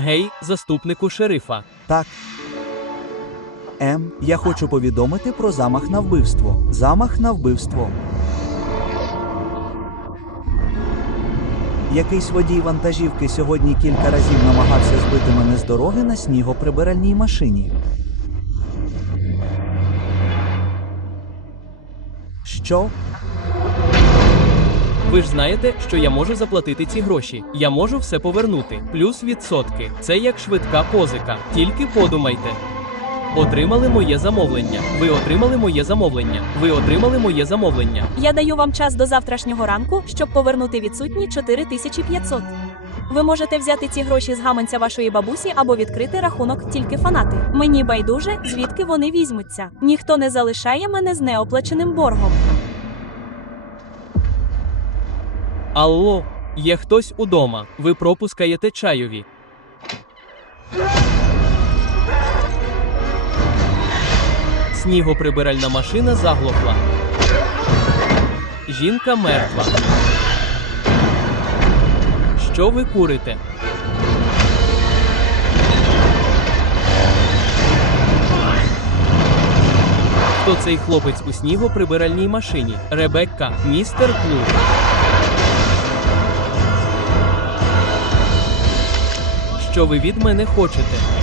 Гей, заступнику шерифа. Так. М. Я хочу повідомити про замах на вбивство. Замах на вбивство. Якийсь водій вантажівки сьогодні кілька разів намагався збити мене з дороги на снігоприбиральній машині. Що? Ви ж знаєте, що я можу заплатити ці гроші. Я можу все повернути. Плюс відсотки. Це як швидка позика. Тільки подумайте. Отримали моє замовлення. Ви отримали моє замовлення. Ви отримали моє замовлення. Я даю вам час до завтрашнього ранку, щоб повернути відсутні 4500. Ви можете взяти ці гроші з гаманця вашої бабусі або відкрити рахунок тільки фанати. Мені байдуже, звідки вони візьмуться. Ніхто не залишає мене з неоплаченим боргом. Алло, є хтось удома. Ви пропускаєте чайові. Снігоприбиральна машина заглохла. Жінка мертва. Що ви курите? Хто цей хлопець у снігоприбиральній машині? Ребекка, містер Клуб. Що ви від мене хочете?